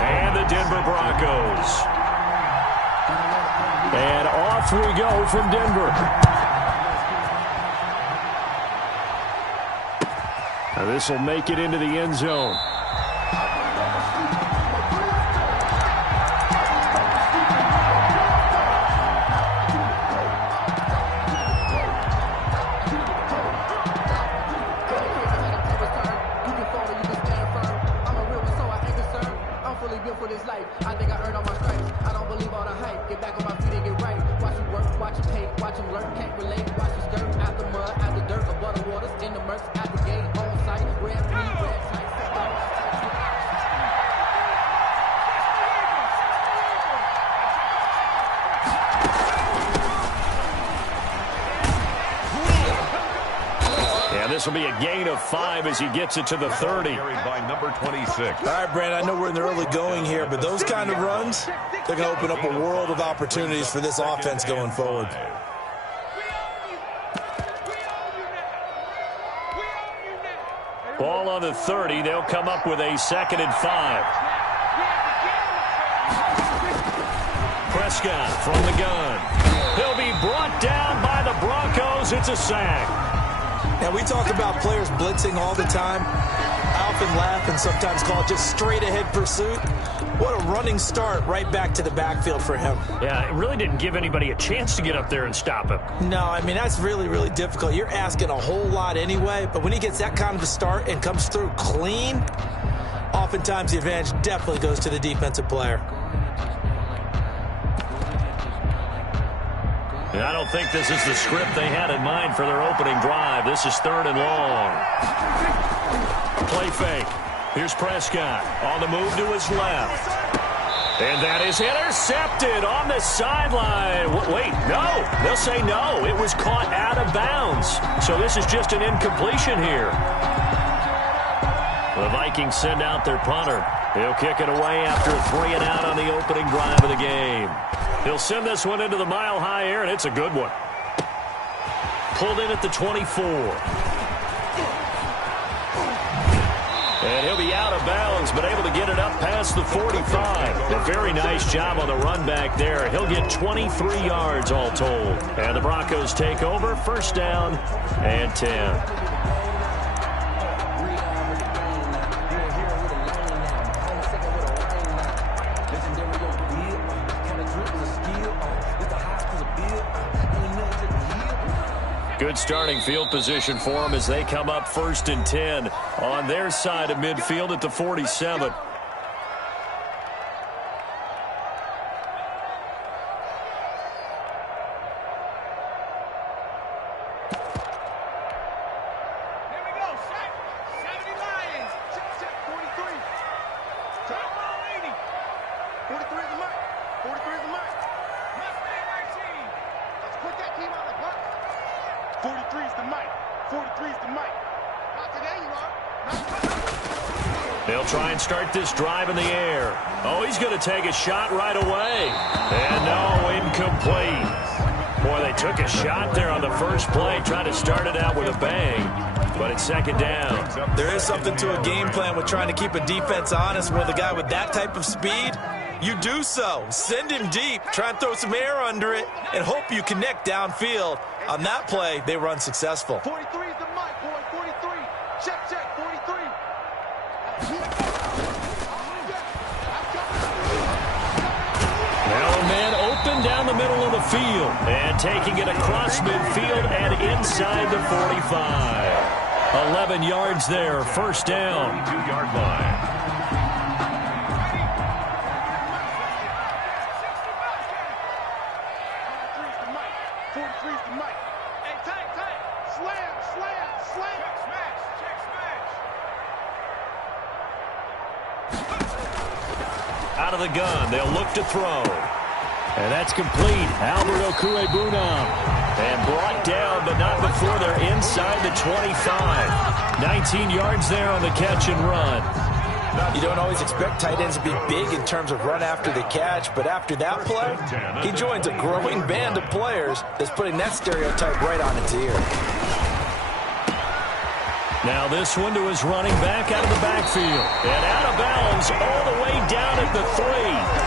and the Denver Broncos. And off we go from Denver. Now this will make it into the end zone. This will be a gain of 5 as he gets it to the 30. By number 26. All right, Brandon, I know we're in the early going here, but those kind of runs, they're going to open up a world of opportunities for this offense going forward. Ball on the 30. They'll come up with a 2nd and 5. Prescott from the gun. He'll be brought down by the Broncos. It's a sack. Now, we talk about players blitzing all the time. I often laugh and sometimes call it just straight-ahead pursuit. What a running start right back to the backfield for him. Yeah, it really didn't give anybody a chance to get up there and stop him. No, I mean, that's really, really difficult. You're asking a whole lot anyway, but when he gets that kind of a start and comes through clean, oftentimes the advantage definitely goes to the defensive player. And I don't think this is the script they had in mind for their opening drive. This is 3rd and long. Play fake. Here's Prescott on the move to his left. And that is intercepted on the sideline. Wait, no. They'll say no. It was caught out of bounds. So this is just an incompletion here. The Vikings send out their punter. He'll kick it away after a 3 and out on the opening drive of the game. He'll send this one into the mile-high air, and it's a good one. Pulled in at the 24. And he'll be out of bounds, but able to get it up past the 45. A very nice job on the run back there. He'll get 23 yards all told. And the Broncos take over, 1st down and 10. Good starting field position for them as they come up 1st and 10 on their side of midfield at the 47. They'll try and start this drive in the air. Oh, he's going to take a shot right away. And no, incomplete. Boy, they took a shot there on the first play, trying to start it out with a bang. But it's 2nd down. There is something to a game plan with trying to keep a defense honest with a guy with that type of speed. You do so. Send him deep. Try and throw some air under it and hope you connect downfield. On that play, they run successful. 43 is the mic, boy. 43. Check, check. 43. Now a man open down the middle of the field. And taking it across midfield and inside the 45. 11 yards there. 1st down. 22-yard line. Out of the gun, they'll look to throw. And that's complete. Albert Okwuegbunam. And brought down, but not before they're inside the 25. 19 yards there on the catch and run. You don't always expect tight ends to be big in terms of run after the catch, but after that play, he joins a growing band of players that's putting that stereotype right on its ear. Now this one to his running back out of the backfield. And out of bounds all the way down at the 3.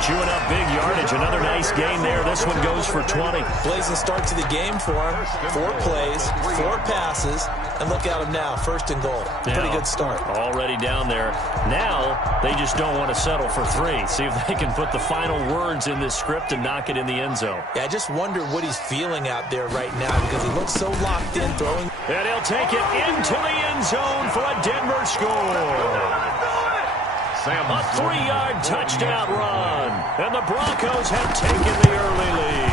Chewing up big yardage. Another nice gain there. This one goes for 20. Blazing start to the game for him. 4 plays, 4 passes, and look at him now. 1st and goal. Pretty good start. Already down there. Now they just don't want to settle for 3. See if they can put the final words in this script and knock it in the end zone. Yeah, I just wonder what he's feeling out there right now because he looks so locked in throwing. And he'll take it into the end zone for a Denver score. A 3-yard touchdown run. And the Broncos have taken the early lead.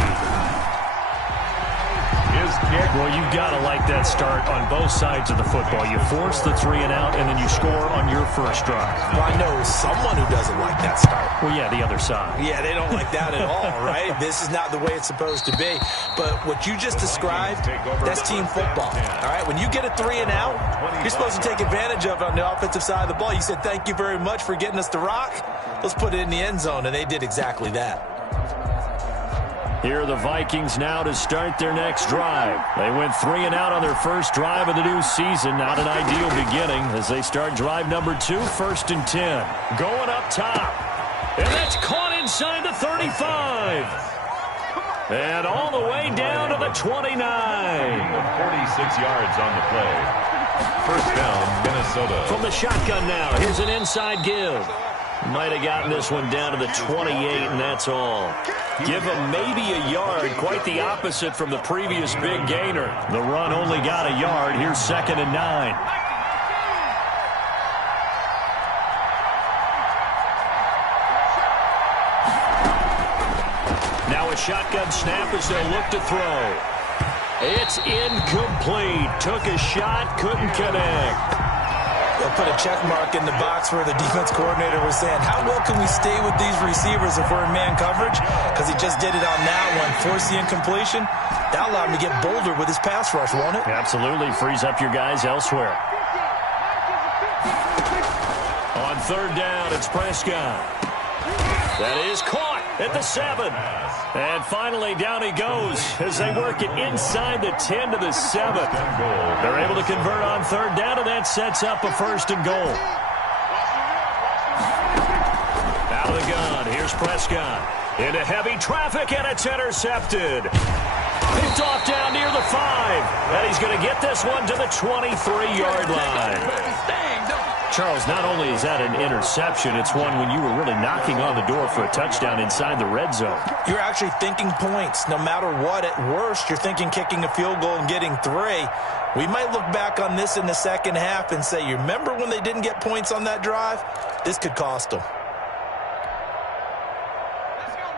Well, you've got to like that start on both sides of the football. You force the 3 and out, and then you score on your first drive. Well, I know someone who doesn't like that start. Well, yeah, the other side. Yeah, they don't like that at all, right? This is not the way it's supposed to be. But what you just described, that's team football, all right? When you get a 3 and out, you're supposed to take advantage of it on the offensive side of the ball. You said, thank you very much for getting us the rock. Let's put it in the end zone, and they did exactly that. Here are the Vikings now to start their next drive. They went 3 and out on their first drive of the new season. Not an ideal beginning as they start drive number 2, 1st and 10. Going up top. And that's caught inside the 35. And all the way down to the 29. 46 yards on the play. 1st down, Minnesota. From the shotgun now, here's an inside give. Might have gotten this one down to the 28, and that's all. Give him maybe a yard, quite the opposite from the previous big gainer. The run only got a yard. Here's 2nd and 9. Now a shotgun snap as they'll look to throw. It's incomplete. Took a shot, couldn't connect. They'll put a check mark in the box where the defense coordinator was saying, how well can we stay with these receivers if we're in man coverage? Because he just did it on that one. Force the incompletion. That allowed him to get bolder with his pass rush, won't it? Absolutely. Frees up your guys elsewhere. On 3rd down, it's Prescott. That is caught at the 7. And finally, down he goes as they work it inside the 10 to the 7. They're able to convert on 3rd down, and that sets up a 1st and goal. Out of the gun, here's Prescott. Into heavy traffic, and it's intercepted. Picked off down near the 5. And he's going to get this one to the 23-yard line. Charles, not only is that an interception, it's one when you were really knocking on the door for a touchdown inside the red zone. You're actually thinking points. No matter what, at worst, you're thinking kicking a field goal and getting 3. We might look back on this in the second half and say, you remember when they didn't get points on that drive? This could cost them.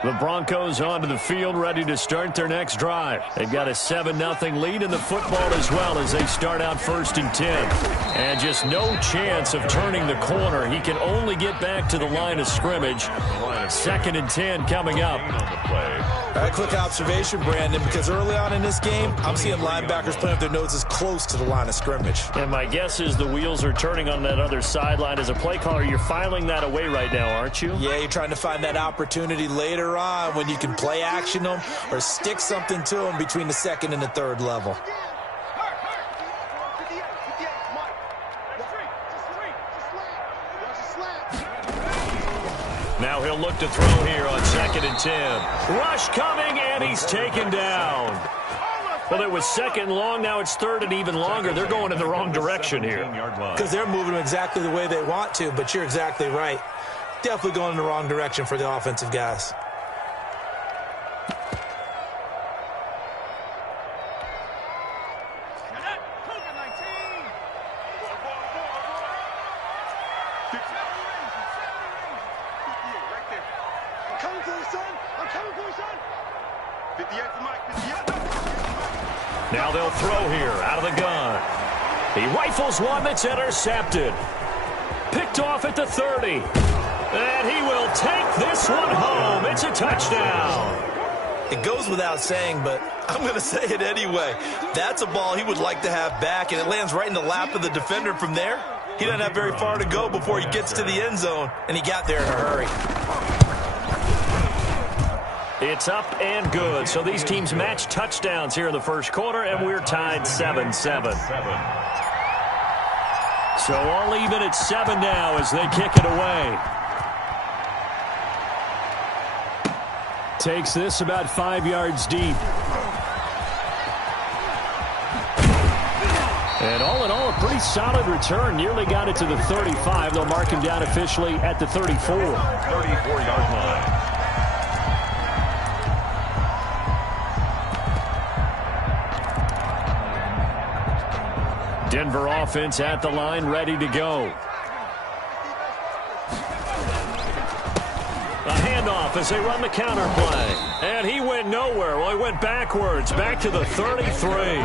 The Broncos onto the field, ready to start their next drive. They've got a 7-0 lead in the football as well as they start out 1st and 10. And just no chance of turning the corner. He can only get back to the line of scrimmage. 2nd and 10 coming up. All right, quick observation, Brandon, because early on in this game, I'm seeing linebackers playing with their noses close to the line of scrimmage. And my guess is the wheels are turning on that other sideline. As a play caller, you're filing that away right now, aren't you? Yeah, you're trying to find that opportunity later on when you can play action them or stick something to them between the 2nd and the 3rd level. Now he'll look to throw here on 2nd and 10. Rush coming, and he's taken down. Well, it was 2nd long. Now it's 3rd and even longer. They're going in the wrong direction here. Because they're moving them exactly the way they want to, but you're exactly right. Definitely going in the wrong direction for the offensive guys. Now they'll throw here out of the gun. He rifles one that's intercepted. Picked off at the 30. And he will take this one home. It's a touchdown. It goes without saying, but I'm going to say it anyway. That's a ball he would like to have back, and it lands right in the lap of the defender from there. He doesn't have very far to go before he gets to the end zone, and he got there in a hurry. It's up and good. So these teams match touchdowns here in the first quarter, and we're tied 7-7. So all even at 7 now as they kick it away. Takes this about 5 yards deep. And all in all, a pretty solid return. Nearly got it to the 35. They'll mark him down officially at the 34. 34-yard line. Denver offense at the line, ready to go. A handoff as they run the counter play. And he went nowhere. Well, he went backwards, back to the 33.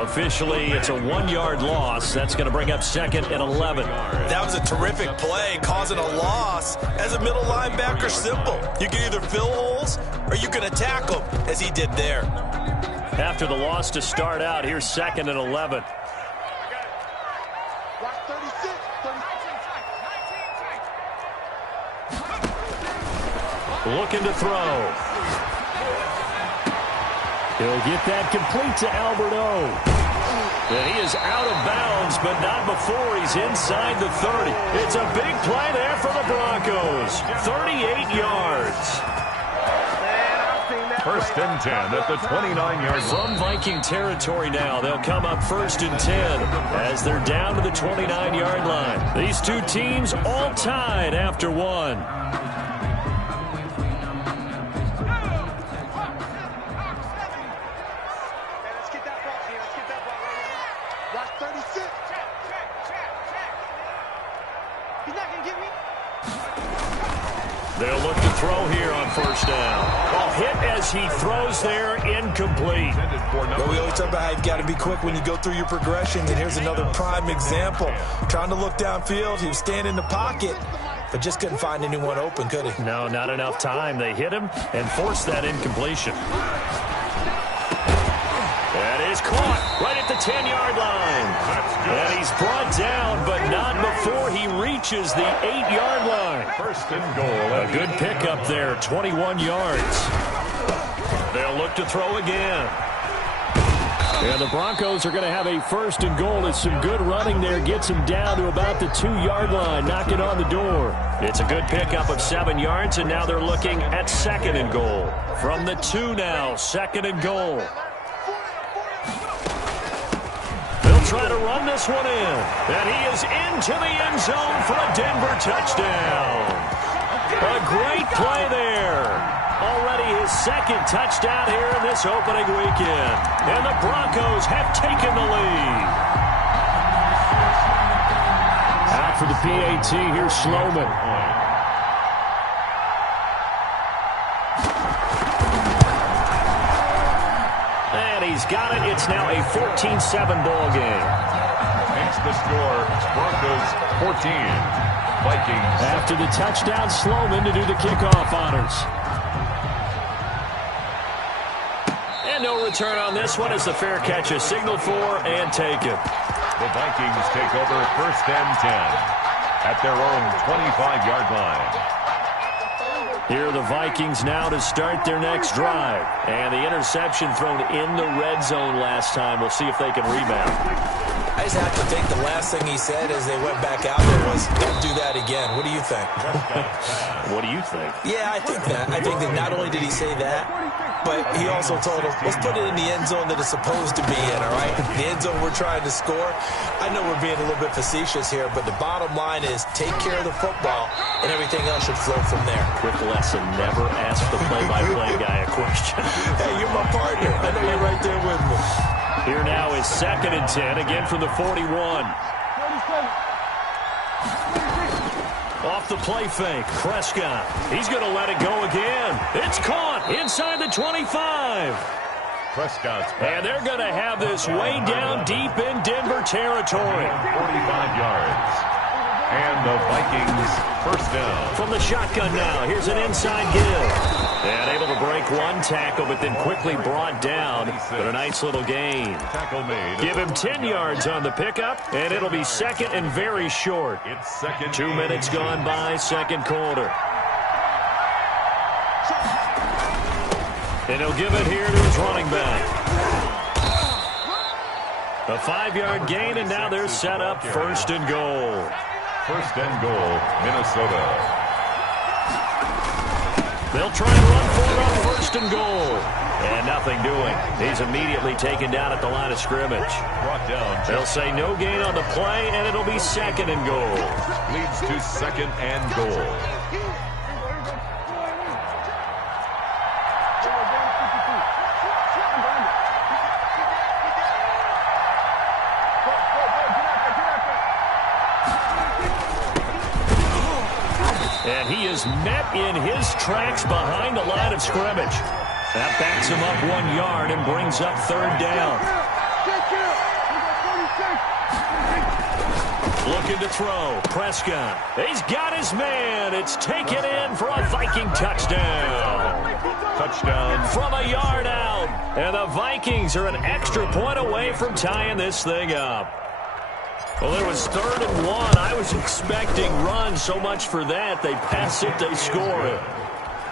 Officially, it's a 1-yard loss. That's going to bring up second and 11. That was a terrific play, causing a loss. As a middle linebacker, simple. You can either fill holes or you can attack them, as he did there. After the loss to start out, here's second and 11. Looking to throw. He'll get that complete to Alberto. And he is out of bounds, but not before he's inside the 30. It's a big play there for the Broncos. 38 yards. First and 10 at the 29-yard line. From Viking territory now, they'll come up first and 10 as they're down to the 29-yard line. These two teams all tied after one. They'll look to throw here on first down. Well, hit as he throws there, incomplete. Well, we always talk about how you've got to be quick when you go through your progressions, and here's another prime example. Trying to look downfield, he was standing in the pocket, but just couldn't find anyone open, could he? No, not enough time. They hit him and forced that incompletion. That is caught right at the 10-yard line. And he's brought down, but not before he reaches the 8-yard line. First and goal. A good pickup there, 21 yards. They'll look to throw again. And the Broncos are going to have a first and goal. It's some good running there. Gets him down to about the 2-yard line. Knocking on the door. It's a good pickup of 7 yards, and now they're looking at second and goal. From the 2 now, second and goal. They'll try to run this one in. And he is into the end zone for a Denver touchdown. A great play there. Already his second touchdown here in this opening weekend. And the Broncos have taken the lead. Out for the PAT, here's Sloman. And he's got it. It's now a 14-7 ball game. Makes the score. Broncos 14. Vikings. After the touchdown, Sloman to do the kickoff honors. And no return on this one as the fair catch is signaled for and taken. The Vikings take over first and 10 at their own 25-yard line. Here are the Vikings now to start their next drive. And the interception thrown in the red zone last time. We'll see if they can rebound. I just have to think the last thing he said as they went back out there was, don't do that again. What do you think? What do you think? Yeah, I think that. I think that not only did he say that, but he also told him, let's put it in the end zone that it's supposed to be in, all right? The end zone we're trying to score. I know we're being a little bit facetious here, but the bottom line is take care of the football, and everything else should flow from there. Quick lesson, never ask the play-by-play guy a question. Hey, you're my partner. I know you're right there with me. Here now is second and 10, again from the 41. Off the play fake, Prescott. He's going to let it go again. It's caught inside the 25. Prescott's back. And they're going to have this way down deep in Denver territory. 45 yards. And the Vikings first down. From the shotgun now, here's an inside give. And able to break one tackle, but then quickly brought down. But a nice little gain. Tackle made. Give him 10 yards on the pickup, and it'll be second and very short. It's second. 2 minutes gone by, second quarter. And he'll give it here to his running back. A 5-yard gain, and now they're set up first and goal. First and goal, Minnesota. They'll try and run for it on first and goal. And nothing doing. He's immediately taken down at the line of scrimmage. Brought down. They'll say no gain on the play, and it'll be second and goal. Leads to second and goal. And he is met in his tracks behind the line of scrimmage. That backs him up 1 yard and brings up third down. Looking to throw. Prescott. He's got his man. It's taken in for a Viking touchdown. Touchdown. From a yard out. And the Vikings are an extra point away from tying this thing up. Well, it was 3rd and 1. I was expecting runs. So much for that. They pass it, they score it.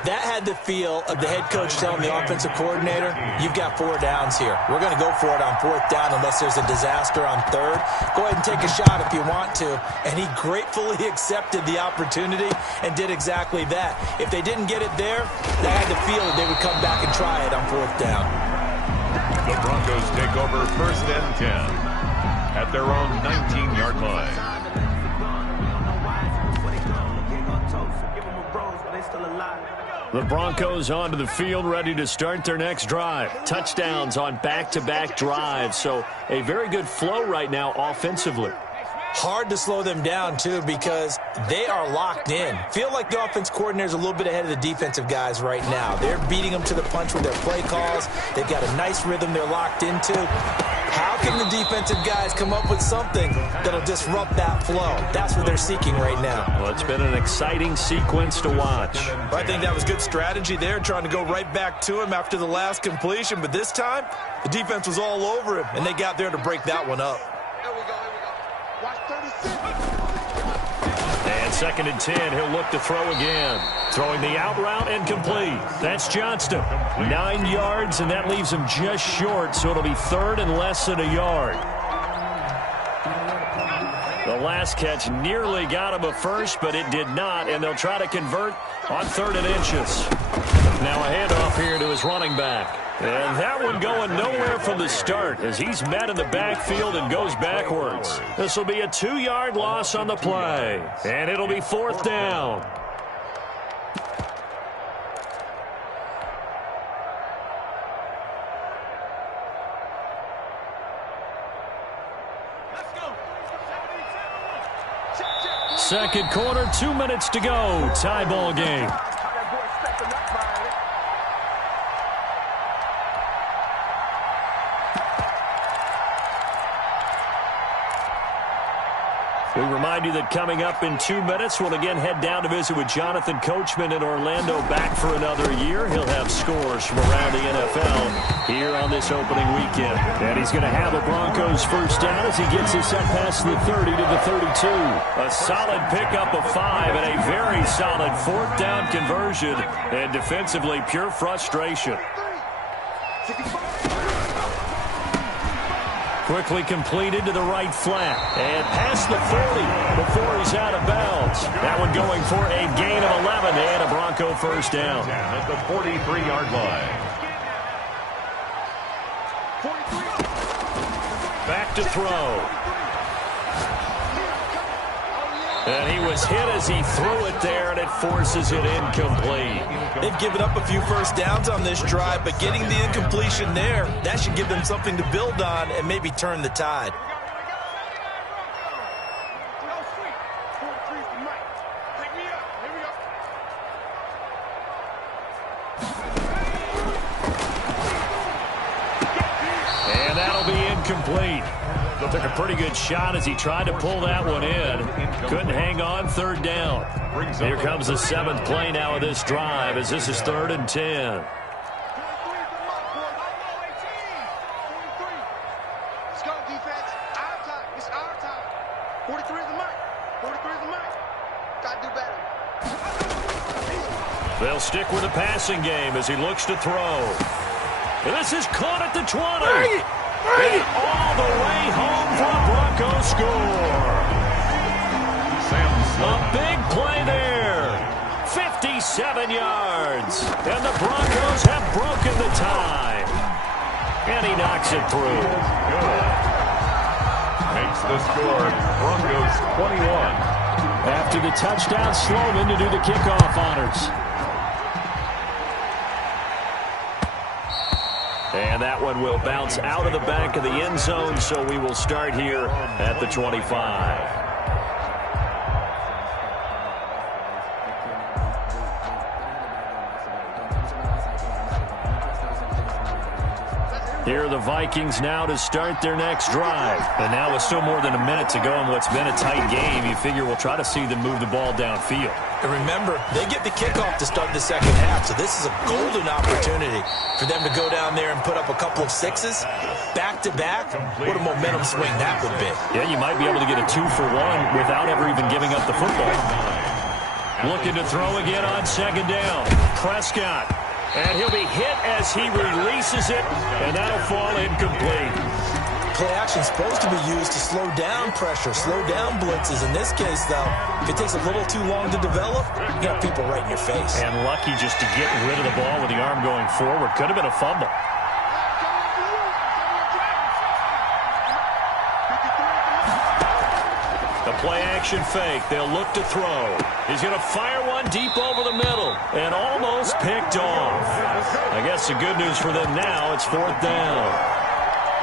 That had the feel of the head coach telling the offensive coordinator, you've got 4 downs here. We're going to go for it on 4th down unless there's a disaster on 3rd. Go ahead and take a shot if you want to. And he gratefully accepted the opportunity and did exactly that. If they didn't get it there, they had the feel that they would come back and try it on 4th down. The Broncos take over 1st and 10 at their own 19-yard line. The Broncos onto the field, ready to start their next drive. Touchdowns on back-to-back drives, so a very good flow right now offensively. Hard to slow them down, too, because they are locked in. Feel like the offense coordinator is a little bit ahead of the defensive guys right now. They're beating them to the punch with their play calls. They've got a nice rhythm they're locked into. How can the defensive guys come up with something that'll disrupt that flow? That's what they're seeking right now. Well, it's been an exciting sequence to watch. I think that was good strategy there, trying to go right back to him after the last completion. But this time, the defense was all over him, and they got there to break that one up. Here we go. Watch 36. And 2nd and 10, he'll look to throw again. Throwing the out route and complete. That's Johnston. 9 yards, and that leaves him just short, so it'll be 3rd and less than a yard. The last catch nearly got him a first, but it did not, and they'll try to convert on 3rd and inches. Now a handoff here to his running back. And that one going nowhere from the start as he's met in the backfield and goes backwards. This will be a 2-yard loss on the play, and it'll be 4th down. Second quarter, 2 minutes to go. Tie ball game. We remind you that coming up in 2 minutes, we'll again head down to visit with Jonathan Coachman in Orlando, back for another year. He'll have scores from around the NFL here on this opening weekend. And he's going to have a Broncos first down as he gets us up past the 30 to the 32. A solid pickup of 5 and a very solid 4th down conversion. And defensively, pure frustration. Quickly completed to the right flat. And past the 40 before he's out of bounds. That one going for a gain of 11 and a Bronco first down. At the 43-yard line. Back to throw. And he was hit as he threw it there, and it forces it incomplete. They've given up a few first downs on this drive, but getting the incompletion there, that should give them something to build on and maybe turn the tide. And that'll be incomplete. Took a pretty good shot as he tried to pull that one in. Couldn't hang on, 3rd down. Here comes the 7th play now of this drive as this is 3rd and 10. Let's go, defense. Our time. It's our time. 43 is the mark. 43 is the mark. Got to do better. They'll stick with the passing game as he looks to throw. And this is caught at the 20. And all the way home for a Bronco score. A big play there. 56 27 yards. And the Broncos have broken the tie. And he knocks it through. Good. Makes the score Broncos 21. After the touchdown, Sloman to do the kickoff honors. And that one will bounce out of the back of the end zone, so we will start here at the 25. Here are the Vikings now to start their next drive. And now with still more than a minute to go in what's been a tight game, you figure we'll try to see them move the ball downfield. And remember, they get the kickoff to start the second half, so this is a golden opportunity for them to go down there and put up a couple of sixes back-to-back. What a momentum swing that would be. Yeah, you might be able to get a 2-for-1 without ever even giving up the football. Looking to throw again on second down. Prescott. And he'll be hit as he releases it, and that'll fall incomplete. Play action's supposed to be used to slow down pressure, slow down blitzes. In this case, though, if it takes a little too long to develop, you got people right in your face. And lucky just to get rid of the ball with the arm going forward. Could have been a fumble. The play-action fake. They'll look to throw. He's going to fire one deep over the middle and almost picked off. I guess the good news for them now, it's fourth down.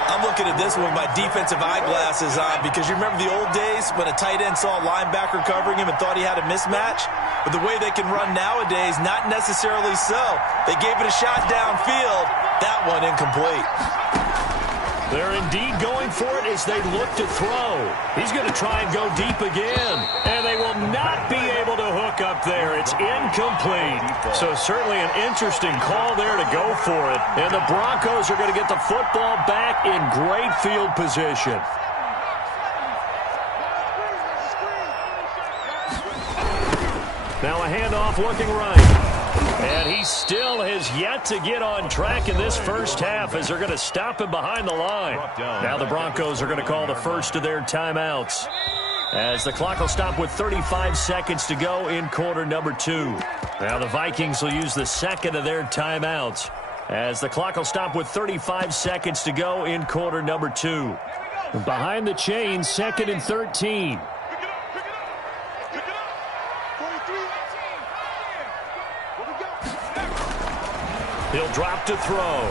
I'm looking at this one with my defensive eyeglasses on because you remember the old days when a tight end saw a linebacker covering him and thought he had a mismatch? But the way they can run nowadays, not necessarily so. They gave it a shot downfield. That one incomplete. They're indeed going for it as they look to throw. He's going to try and go deep again. And they will not be able to hook up there. It's incomplete. So certainly an interesting call there to go for it. And the Broncos are going to get the football back in great field position. Now a handoff looking right. And he still has yet to get on track in this first half as they're going to stop him behind the line. Now the Broncos are going to call the first of their timeouts as the clock will stop with 35 seconds to go in quarter number 2. Now the Vikings will use the second of their timeouts as the clock will stop with 35 seconds to go in quarter number 2. Behind the chains, 2nd and 13. He'll drop to throw.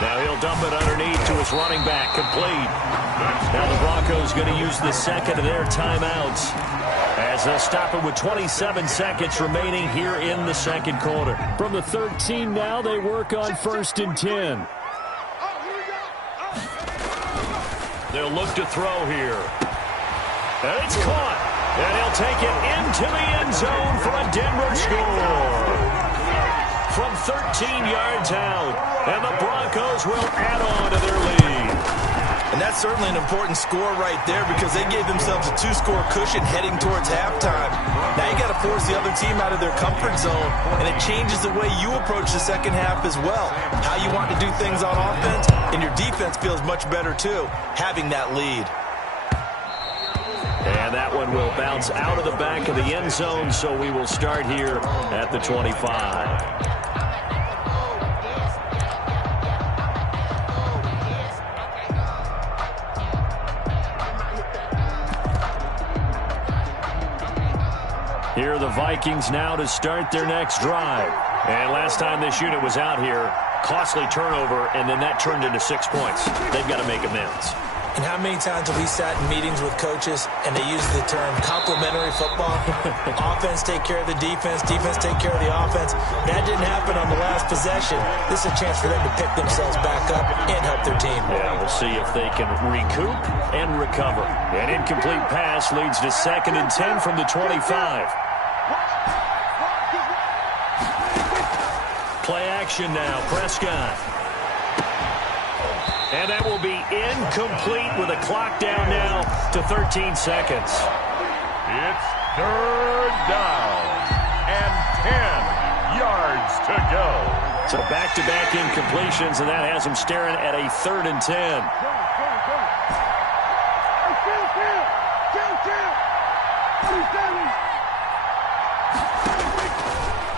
Now he'll dump it underneath to his running back, complete. Now the Broncos going to use the second of their timeouts as they'll stop it with 27 seconds remaining here in the second quarter. From the 13 now, they work on 1st and 10. They'll look to throw here. And it's caught. And he'll take it into the end zone for a Denver score. From 13 yards out. And the Broncos will add on to their lead. And that's certainly an important score right there because they gave themselves a 2-score cushion heading towards halftime. Now you got to force the other team out of their comfort zone, and it changes the way you approach the second half as well. How you want to do things on offense, and your defense feels much better too, having that lead. And that one will bounce out of the back of the end zone, so we will start here at the 25. Here are the Vikings now to start their next drive. And last time this unit was out here, costly turnover, and then that turned into 6 points. They've got to make amends. And how many times have we sat in meetings with coaches and they use the term complementary football? Offense take care of the defense, defense take care of the offense. That didn't happen on the last possession. This is a chance for them to pick themselves back up and help their team. Yeah, we'll see if they can recoup and recover. An incomplete pass leads to 2nd and 10 from the 25. Play action now, Prescott. And that will be incomplete with a clock down now to 13 seconds. It's 3rd down and 10 yards to go. So back-to-back incompletions, and that has him staring at a 3rd and 10.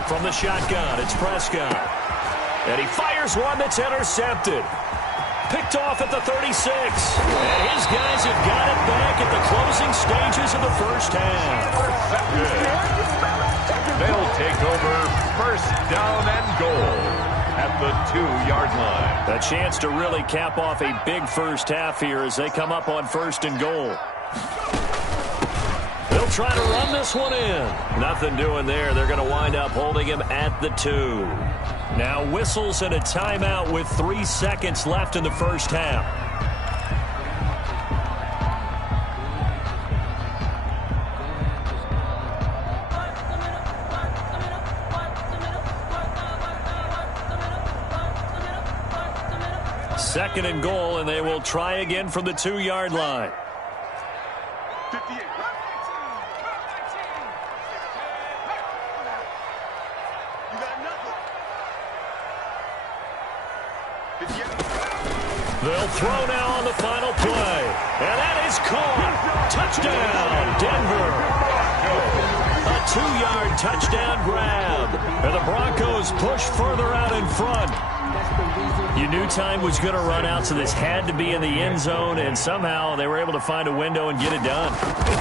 From the shotgun, it's Prescott. And he fires one that's intercepted. Picked off at the 36. And his guys have got it back at the closing stages of the first half. They'll take over first down and goal at the 2-yard line. A chance to really cap off a big first half here as they come up on first and goal. They'll try to run this one in. Nothing doing there. They're going to wind up holding him at the 2. Now whistles and a timeout with 3 seconds left in the first half. Second and goal, and they will try again from the 2-yard line. 58. You got nothing. 58. They'll throw now on the final play. And that is caught. Touchdown, Denver. A 2-yard touchdown grab. And the Broncos push further out in front. You knew time was going to run out, so this had to be in the end zone, and somehow they were able to find a window and get it done.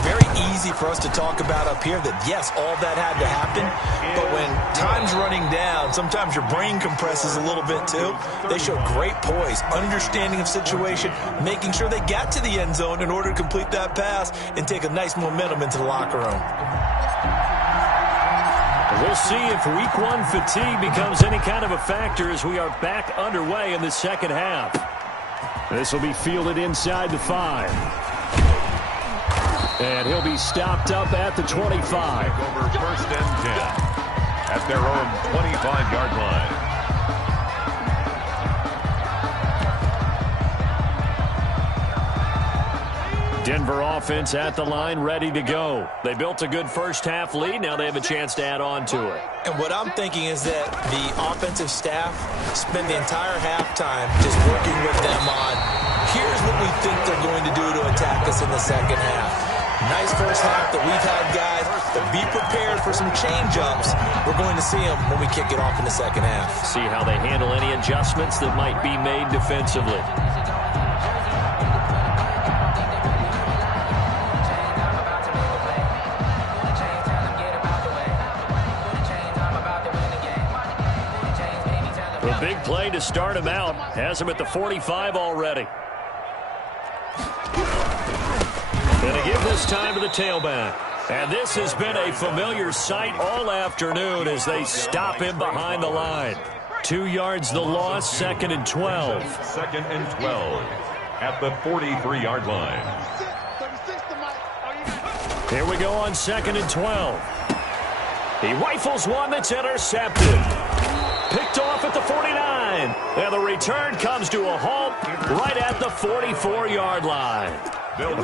Very easy for us to talk about up here that, yes, all that had to happen, but when time's running down, sometimes your brain compresses a little bit too. They showed great poise, understanding of situation, making sure they got to the end zone in order to complete that pass and take a nice momentum into the locker room. We'll see if week 1 fatigue becomes any kind of a factor as we are back underway in the second half. This will be fielded inside the 5. And he'll be stopped up at the 25. Over first and 10 at their own 25-yard line. Denver offense at the line, ready to go. They built a good first-half lead. Now they have a chance to add on to it. And what I'm thinking is that the offensive staff spend the entire halftime just working with them on, here's what we think they're going to do to attack us in the second half. Nice first half that we've had, guys, but be prepared for some change-ups. We're going to see them when we kick it off in the second half. See how they handle any adjustments that might be made defensively. A big play to start him out. Has him at the 45 already. Going to give this time to the tailback. And this has been a familiar sight all afternoon as they stop him behind the line. 2 yards the loss, 2nd and 12. 2nd and 12 at the 43-yard line. Here we go on 2nd and 12. He rifles one that's intercepted. Picked off at the 49. And the return comes to a halt right at the 44-yard line.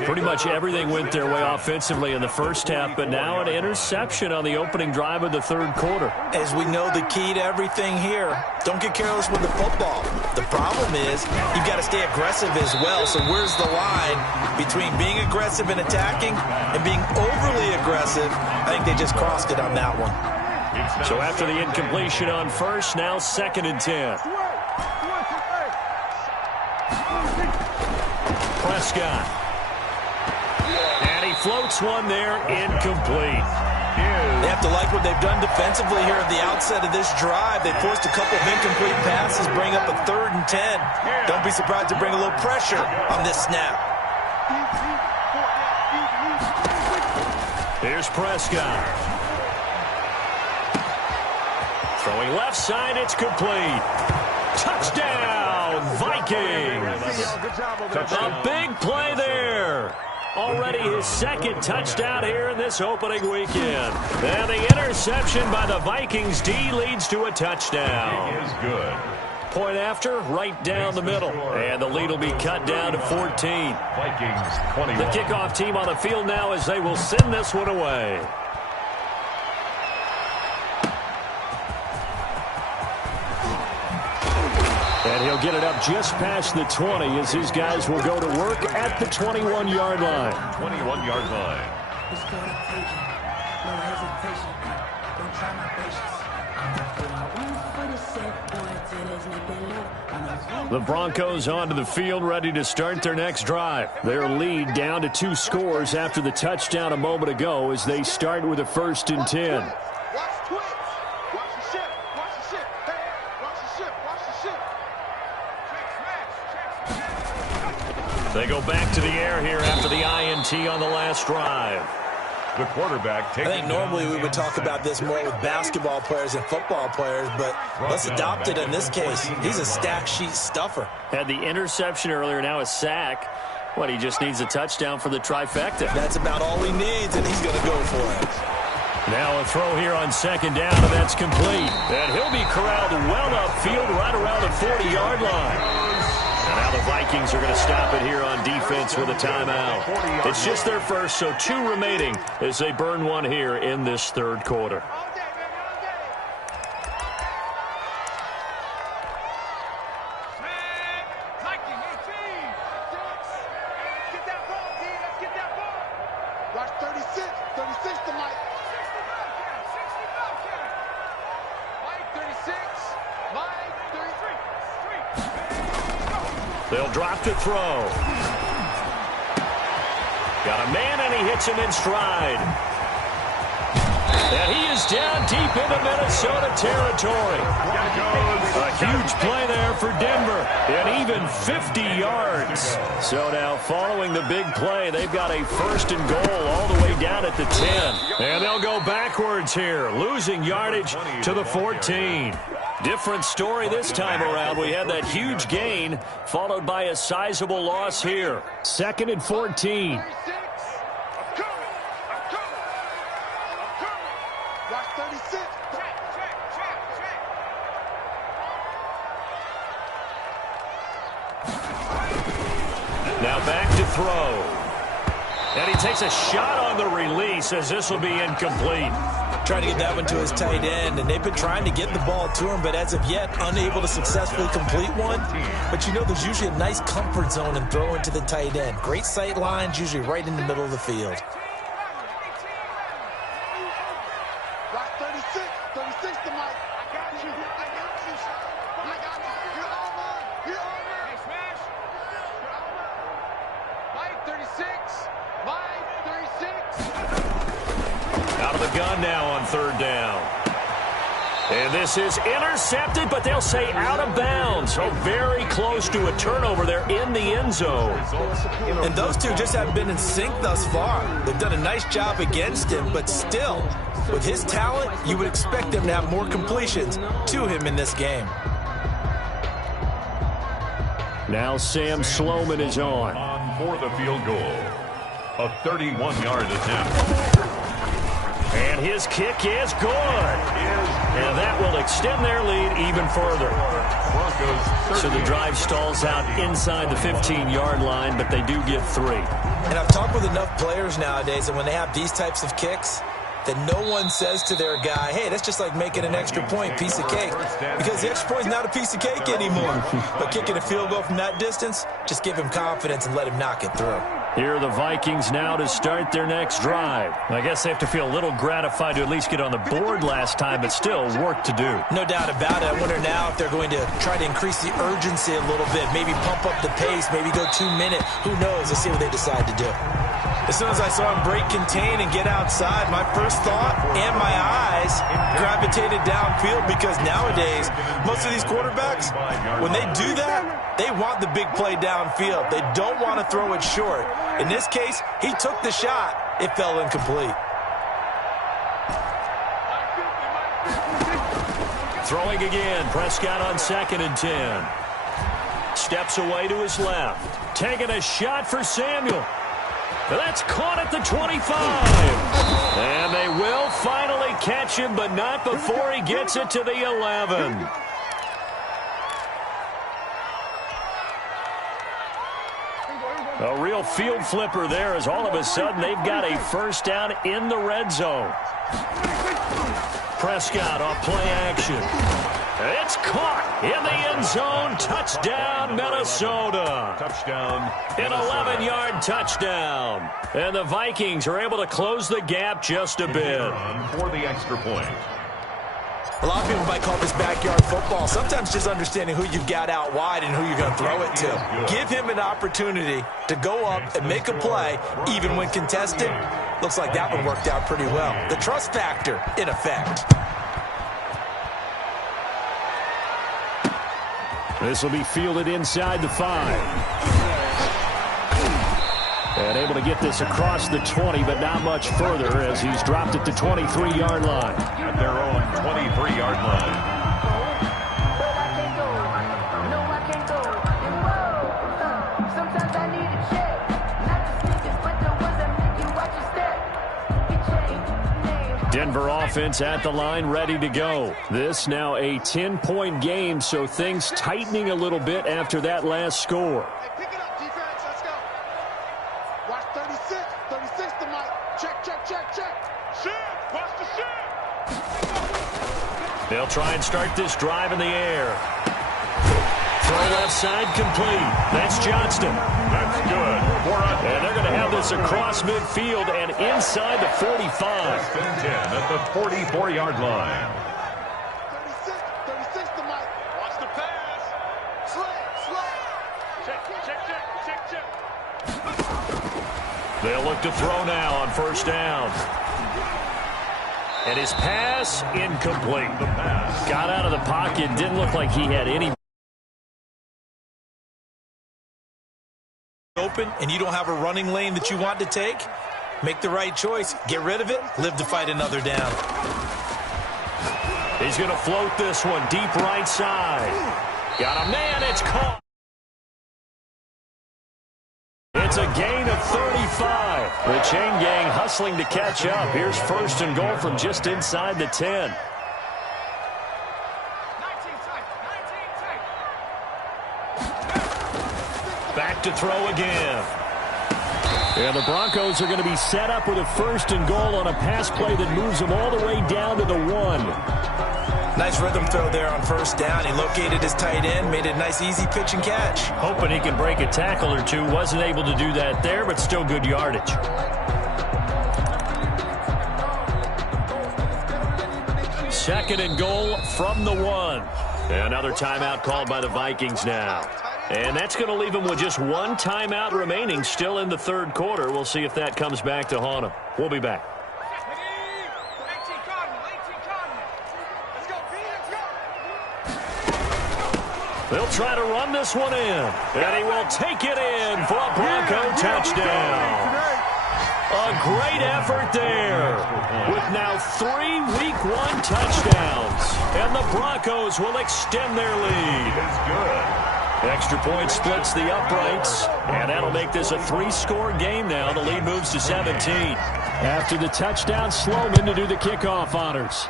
Pretty much everything went their way offensively in the first half, but now an interception on the opening drive of the third quarter. As we know, the key to everything here, don't get careless with the football. The problem is you've got to stay aggressive as well. So where's the line between being aggressive and attacking and being overly aggressive? I think they just crossed it on that one. So after the incompletion on first, now 2nd and 10. Prescott. And he floats one there, incomplete. They have to like what they've done defensively here at the outset of this drive. They forced a couple of incomplete passes, bring up a 3rd and 10. Don't be surprised to bring a little pressure on this snap. Here's Prescott. Throwing left side, it's complete. Touchdown, Vikings. A big play there. Already his 2nd touchdown here in this opening weekend. And the interception by the Vikings D leads to a touchdown. He is good. Point after, right down the middle. And the lead will be cut down to 14. Vikings 21. The kickoff team on the field now as they will send this one away. And he'll get it up just past the 20 as his guys will go to work at the 21-yard line. 21-yard line. It's gonna take it. No hesitation. Don't try my patience. The Broncos onto the field, ready to start their next drive. Their lead down to 2 scores after the touchdown a moment ago as they start with a 1st and 10. Watch twitch. Watch the ship. Watch the ship. Hey, watch the ship. Watch the ship. They go back to the air here after the INT on the last drive. The quarterback taking I think normally we would talk about this more with basketball players and football players, but let's adopt it in this case. He's a stack sheet stuffer. Had the interception earlier, now a sack. What, he just needs a touchdown for the trifecta. That's about all he needs, and he's going to go for it. Now a throw here on 2nd down, and that's complete. And he'll be corralled well upfield right around the 40-yard line. And now the Vikings are going to stop it here on defense with a timeout. It's just their first, so 2 remaining as they burn one here in this 3rd quarter. Watch 36. 36 to Mike. Mike 36. Mike 33. They'll drop to throw. Got a man, and he hits him in stride. And he is down deep into Minnesota territory. A huge play there for Denver, and even 50 yards. So now following the big play, they've got a 1st and goal all the way down at the 10. And they'll go backwards here, losing yardage to the 14. Different story this time around. We had that huge gain followed by a sizable loss here. 2nd and 14. Watch 36. Now back to throw. And he takes a shot on the release as this will be incomplete. Trying to get that one to his tight end, and they've been trying to get the ball to him, but as of yet, unable to successfully complete one. But you know, there's usually a nice comfort zone in throwing to the tight end. Great sight lines, usually right in the middle of the field. Watch 36. 36 to Mike. I got you. I got you. I got you. You're over. You're over. Hey, smash. You're over. Mike 36. Mike 36. Out of the gun now on 3rd down. And this is intercepted, but they'll say out of bounds. So very close to a turnover there in the end zone. And those two just haven't been in sync thus far. They've done a nice job against him, but still, with his talent, you would expect them to have more completions to him in this game. Now Sam Sloman is on. for the field goal. A 31-yard attempt. And his kick is good. And that will extend their lead even further. So the drive stalls out inside the 15-yard line, but they do get 3. And I've talked with enough players nowadays, and when they have these types of kicks, that no one says to their guy, hey, that's just like making an extra point, piece of cake. Because the extra point is not a piece of cake anymore. But kicking a field goal from that distance, just give him confidence and let him knock it through. Here are the Vikings now to start their next drive. I guess they have to feel a little gratified to at least get on the board last time, but still work to do. No doubt about it. I wonder now if they're going to try to increase the urgency a little bit, maybe pump up the pace, maybe go 2-minute. Who knows? Let's see what they decide to do. As soon as I saw him break contain and get outside, my first thought and my eyes gravitated downfield, because nowadays, most of these quarterbacks, when they do that, they want the big play downfield. They don't want to throw it short. In this case, he took the shot. It fell incomplete. Throwing again. Prescott on 2nd and 10. Steps away to his left. Taking a shot for Samuel. That's caught at the 25. And they will finally catch him, but not before he gets it to the 11. A real field flipper there, as all of a sudden they've got a first down in the red zone. Prescott off play action. It's caught in the end zone. Touchdown, Minnesota. Touchdown. An 11-yard touchdown. And the Vikings are able to close the gap just a bit. For the extra point. A lot of people might call this backyard football. Sometimes just understanding who you've got out wide and who you're going to throw it to. Give him an opportunity to go up and make a play, even when contested. Looks like that one worked out pretty well. The trust factor, in effect. This will be fielded inside the 5. And able to get this across the 20, but not much further as he's dropped it to 23-yard line. At their own 23-yard line. Denver offense at the line, ready to go. This now a 10-point game, so things tightening a little bit after that last score. Hey, pick it up, defense. Let's go. Watch 36. 36 to Mike. Check. Shift. Watch the shift. They'll try and start this drive in the air. Throw left side complete. That's Johnston. That's good. And they're going to have this across midfield and inside the 45. First and 10 at the 44-yard line. 36 to Mike. Watch the pass. Check. They'll look to throw now on first down. And his pass incomplete. The pass. Got out of the pocket. Didn't look like he had any. Open and you don't have a running lane that you want to take, make the right choice. Get rid of it. Live to fight another down. He's going to float this one deep right side. Got a man. It's caught. It's a gain of 35. The chain gang hustling to catch up. Here's first and goal from just inside the 10. Back to throw again. And the Broncos are going to be set up with a first and goal on a pass play that moves them all the way down to the 1. Nice rhythm throw there on first down. He located his tight end, made it a nice easy pitch and catch. Hoping he can break a tackle or two. Wasn't able to do that there, but still good yardage. Second and goal from the 1. Another timeout called by the Vikings now. And that's going to leave them with just one timeout remaining still in the third quarter. We'll see if that comes back to haunt them. We'll be back. They'll try to run this one in. And he will take it in for a Bronco touchdown. A great effort there with now 3 Week 1 touchdowns. And the Broncos will extend their lead. It's good. Extra point splits the uprights, and that'll make this a 3-score game now. The lead moves to 17. After the touchdown, Sloman to do the kickoff honors.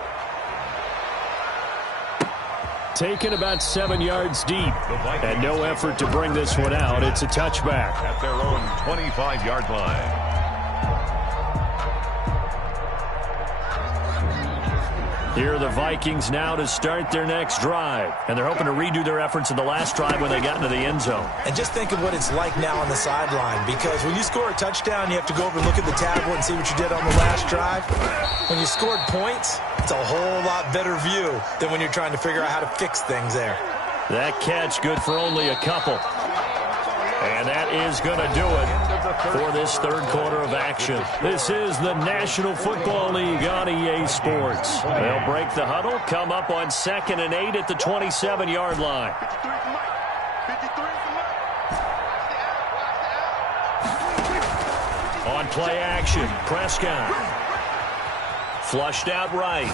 Taken about 7 yards deep, and no effort to bring this one out. It's a touchback. At their own 25-yard line. Here are the Vikings now to start their next drive. And they're hoping to redo their efforts in the last drive when they got into the end zone. And just think of what it's like now on the sideline, because when you score a touchdown, you have to go over and look at the tablet and see what you did on the last drive. When you scored points, it's a whole lot better view than when you're trying to figure out how to fix things there. That catch good for only a couple. And that is going to do it for this third quarter of action. This is the National Football League on EA Sports. They'll break the huddle, come up on 2nd and 8 at the 27-yard line. 53 On play action, Prescott. Flushed out right.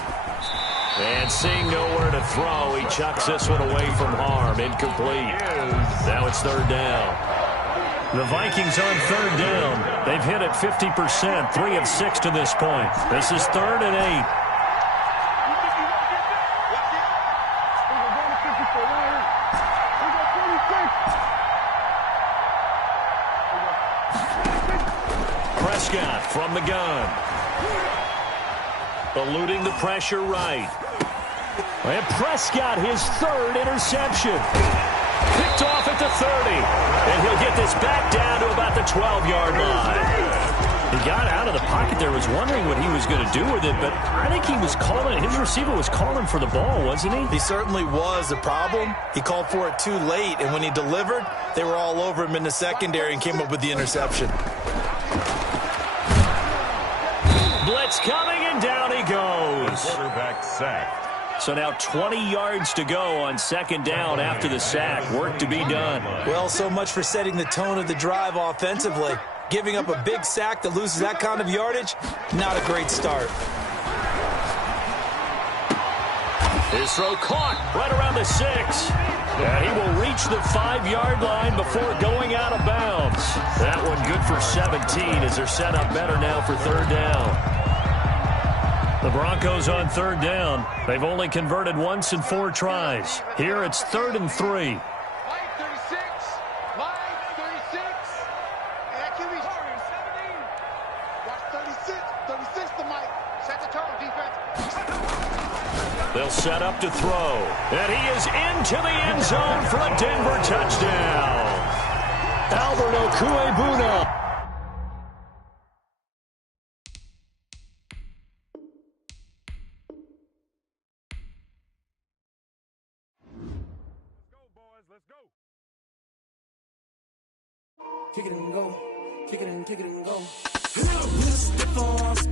And seeing nowhere to throw, he chucks this one away from harm. Incomplete. Now it's third down. The Vikings on third down. They've hit it 50%, 3 of 6 to this point. This is 3rd and 8. Prescott from the gun. Eluding the pressure right. And Prescott, his 3rd interception. Picked off at the 30. And he'll get this back down to about the 12-yard line. He got out of the pocket there, was wondering what he was going to do with it, but I think he was calling, his receiver was calling for the ball, wasn't he? He certainly was. The problem, he called for it too late, and when he delivered, they were all over him in the secondary and came up with the interception. Blitz coming, and down he goes. Quarterback sacked. So now 20 yards to go on second down after the sack. Work to be done. Well, so much for setting the tone of the drive offensively. Giving up a big sack that loses that kind of yardage, not a great start. His throw caught right around the 6. And he will reach the 5-yard line before going out of bounds. That one good for 17 as they're set up better now for third down. The Broncos on third down. They've only converted once in 4 tries. Here it's 3rd and 3. Mike 36. Mike 36. And that QB 17. Watch 36. 36 to Mike. Set the tone, defense. They'll set up to throw. And he is into the end zone for a Denver touchdown. Albert Okuebuna. Kick it and go, kick it and go. Stiff arms,